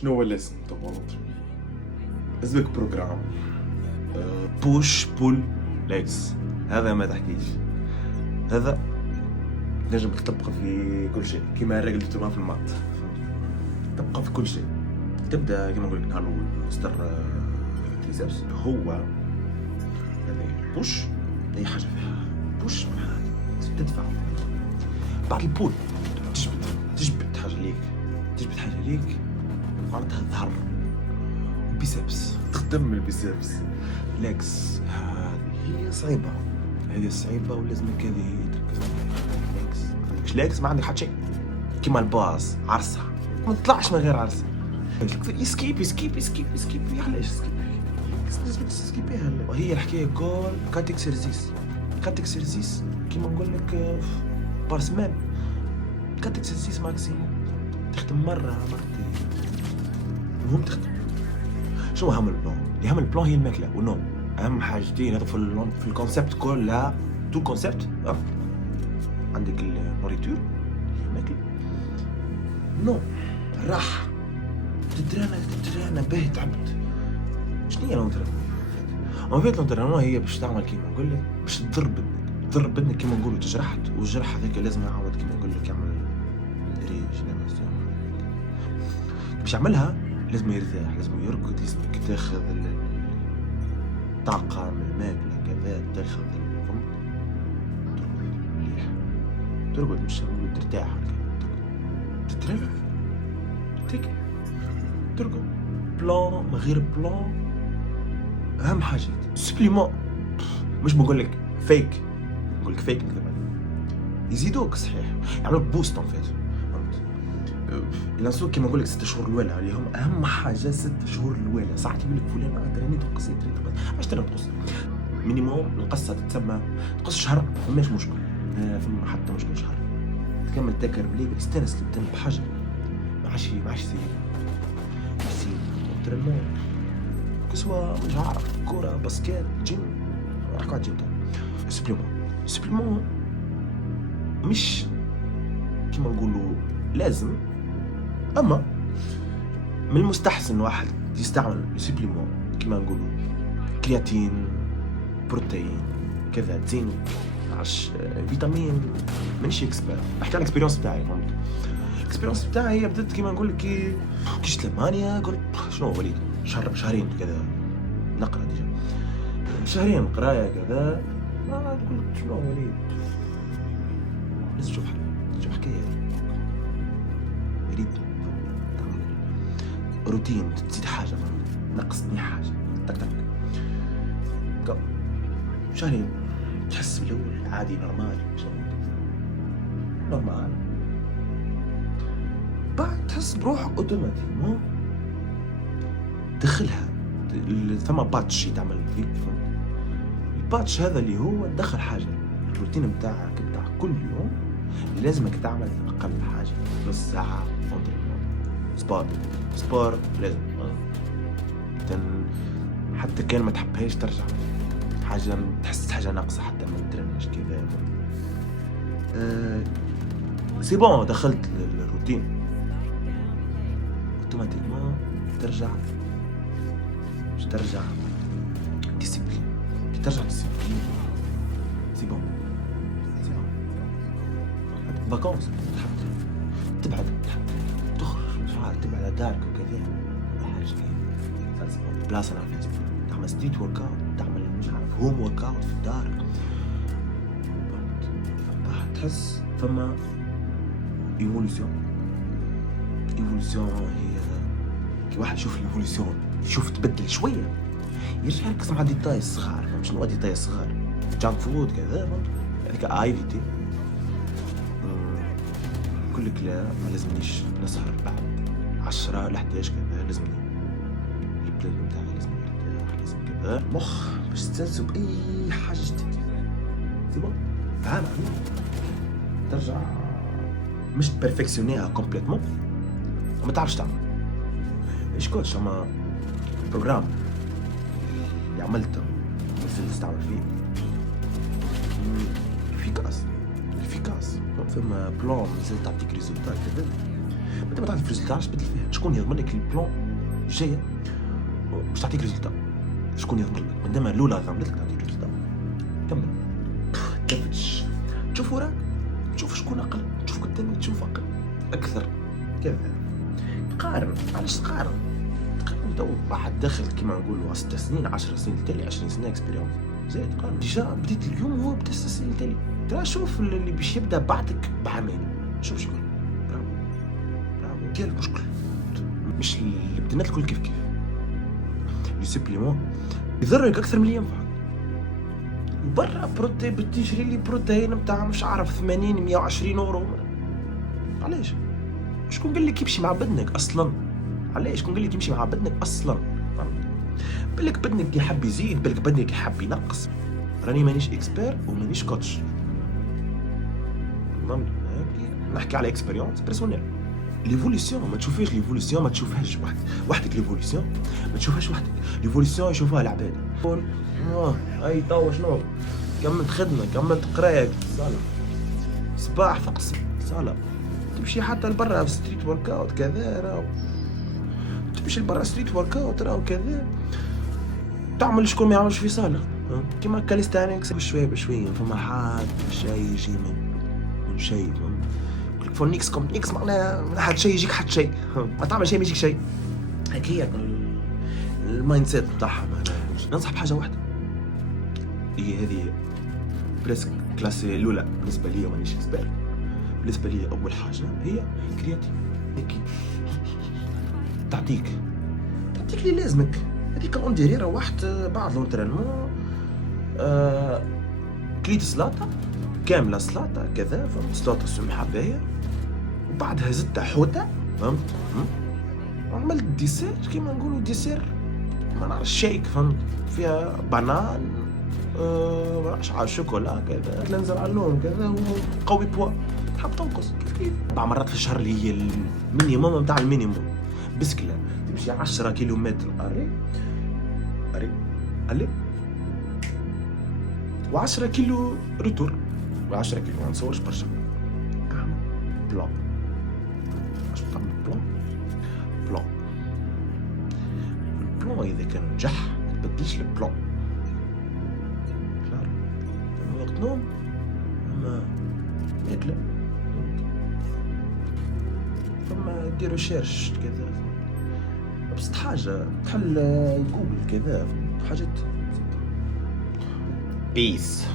شنو هو الاسم طبعا؟ اسمك بروجرام بوش بول ليجز. هذا ما تحكيش، هذا نجم تطبقه في كل شيء كما الراجل اللي في المات، تبقى في كل شيء. تبدا كما نقول لك نهار الاول مستر تريسبس هو يعني بوش، اي حاجه فيها بوش تدفع. بعد البول تجبد حاجه ليك وعندها الظهر والبيسبس، تخدم البيسبس. ليكس هذه صعيبه، ولازمك هذه تركز عليها. ليكس ما عندك حتى شيء، كيما الباص عرسها ما تطلعش من غير عرسها. اسكيب علاش سكيبيها؟ وهي الحكايه كل كات اكسرسيس كيما نقول لك بار سمان. كات اكسرسيس ماكسيموم، تخدم مره مرتين، المهم تخدم. شنو اهم البلان؟ اهم البلان هي الماكله والنوم، اهم حاجتين هذا في الكونسيبت كلها. تو الكونسيبت عندك النوريتور هي الماكله، نوم، الراحه. تترانا باهي تعبت. شنو هي لونترينمون؟ هي باش تعمل كيما نقول لك، باش تضرب بدنك كيما نقولوا تجرحت، والجرح هذاك لازم يعاود كيما نقول لك يعمل ريجينيراسيون. باش يعملها لازم يرتاح، لازم يرقد، لازم تاخذ الطاقة من الماكلة كذا، تاخذ فهمت، ترقد مليح، ترقد مش نقول ترتاح، تتريح ترقد. بلان ما غير بلان اهم حاجه. سبليمون مش بقول لك فيك، نقول لك فيك نكذب عليك، يزيدوك صحيح، يعملوك بوست ان فيت. فهمت؟ الانسو كيما نقول لك 6 شهور الاولى اللي هم اهم حاجه. 6 شهور الاولى ساعات يقول لك فلان تراني تقصي علاش ترى تقص مينيموم القصه تتسمى تقص شهر، ماش مشكل، فما حتى مشكل شهر تكمل تاكل بليك استانس البدن بحاجه. ما عادش يصير ترينمون كسوا مش عارف كورة باسكيت جيم، نحكوا على جيم. سبليمون مش كيما نقولوا لازم، اما من المستحسن واحد يستعمل سبليمون كيما نقولوا كرياتين، بروتين كذا، زنك، عش فيتامين. مانيش اكسبير، نحكي على الاكسبيريونس تاعي. فهمت؟ الاكسبيريونس تاعي هي بدات كيما نقول لك كيش 8 قلت شنو وليد شهرين كذا نقرا ديجا، شهرين قرايه كذا. ما قلت شنو وليد لازم نشوف حكايه وليد، روتين تزيد حاجه، نقصني حاجه تك شهرين تحس بالاول عادي نورمال، بعد تحس بروحك اوتوماتيكمون دخلها. ثم باتش يتعمل فيك، الباتش هذا اللي هو تدخل حاجه الروتين بتاعك بتاع كل يوم اللي لازمك تعمل اقل حاجه نص ساعه سبور لازم. حتى كان ما تحبهاش ترجع حاجه، تحس حاجه ناقصه حتى ما ترنش كذا. سي بون دخلت الروتين اوتوماتيكمون ترجع ديسيبلين. سي بون فاكونس تبعد تخرج تبعد دارك وكذا، حاجه كذا بلاصه نعرف تعمل ستريت ورك اوت، تعمل مش عارف هوم ورك اوت في الدار. تحس فما ايفولوسيون هي كي واحد يشوف الايفولوسيون، يشوف تبدل شويه، يرجع يركز مع ديتاي الصغار. شنو ديتاي الصغار؟ جانك فود كذا هذيك ايفيتي. يقول لك لا ما لازمنيش نسهر بعد 10 ل 11 كذا، لازمني البلان نتاعي لازم يرتاح، لازم كذا مخ باش تستانسوا باي حاجه جديده. سي بون تعال ترجع مش تبرفكسيونيها كومبليتمون وما تعرفش تعمل. ايش كوتش اما البروجرام اللي عملته نزل نستعمل فيه افيكاس. فما بلان نزل تعطيك ريزولتا كذا، مادام تعرف الريزلت علاش تبدل فيها؟ شكون يضمن لك البلان الجايه باش تعطيك ريزلت؟ شكون يضمن لك؟ مادام الاولى ضمنت لك تعطيك ريزلت كمل. تفتش تشوف وراك، تشوف شكون اقل، تشوف قدامك تشوف اقل اكثر كذا. قارن. علاش تقارن؟ تقارن تو واحد داخل كيما نقولوا 6 سنين 10 سنين تالي 20 سنه اكسبيريونس زائد قارن. ديجا بديت اليوم هو بدا 6 سنين تالي. ترى شوف اللي باش يبدا بعدك بعامين شوف شكون. برافو برافو. كاين المشكل مش البنات الكل كيف لي سوبليمون يضرك اكثر من اللي ينفعك. برا بروتين بتشري لي بروتين نتاع مش عارف 80 120 اورو. علاش؟ شكون قال لك يمشي مع بدنك اصلا؟ علاش؟ شكون قال لك يمشي مع بدنك اصلا؟ بالك بدنك يحب يزيد، بالك بدنك يحب ينقص. راني مانيش اكسبير ومانيش كوتش، نحكي على اكسبيريونس بيرسونيل. ليفوليسيون ما تشوفيش ليفوليسيون، ما تشوفهاش وحدك ليفوليسيون، ما تشوفهاش وحدك ليفوليسيون، يشوفوها العباد. اي توا شنو؟ كملت خدمه، كملت قرايه، صالة صباح فقس صالة. تمشي حتى لبرا في ستريت ورك اوت كذا، راهو تمشي لبرا ستريت ورك اوت راهو كذا، تعمل شكون ما يعملش في صالة كيما كاليستانكس بشويه بشويه. فما حد شيء يجي من شيء فون نيكس كوم نيكس، معناها حد شيء يجيك حد شيء، ما تعمل شيء ما يجيك شيء. هيك هي المايند سيت بتاعهم. ننصح بحاجه واحده، هي هذه بريسك كلاسي الاولى بالنسبه لي، مانيش اكسبير. بالنسبه لي اول حاجه هي كرياتيف، هيك تعطيك اللي لازمك. هذيك اون ديري روحت بعد لونترينمون كليت سلاطه كامله، سلاطه كذا، فهمت، سلاطه سمحه باهيه، وبعدها زدت حوته، فهمت، وعملت ديسير كيما نقولوا ديسير ما نعرفش شيك، فهمت، فيها بانان مش على الشوكولا كذا، تنزل على اللون كذا وقوي بوا. تحب تنقص كيف 4 مرات في الشهر اللي هي المينيموم نتاع المينيموم. بسكلة تمشي 10 كيلومتر أري و10 كيلو روتور، و10 كيلو ما نصورش برشا. اعمل بلان. اش تعمل بلان البلان اذا كان نجح ما تبدلش البلان. كلار وقت نوم اما ياكل، فما دير ريشيرش كذا، بس حاجه تحل جوجل كذا حاجات. بيس.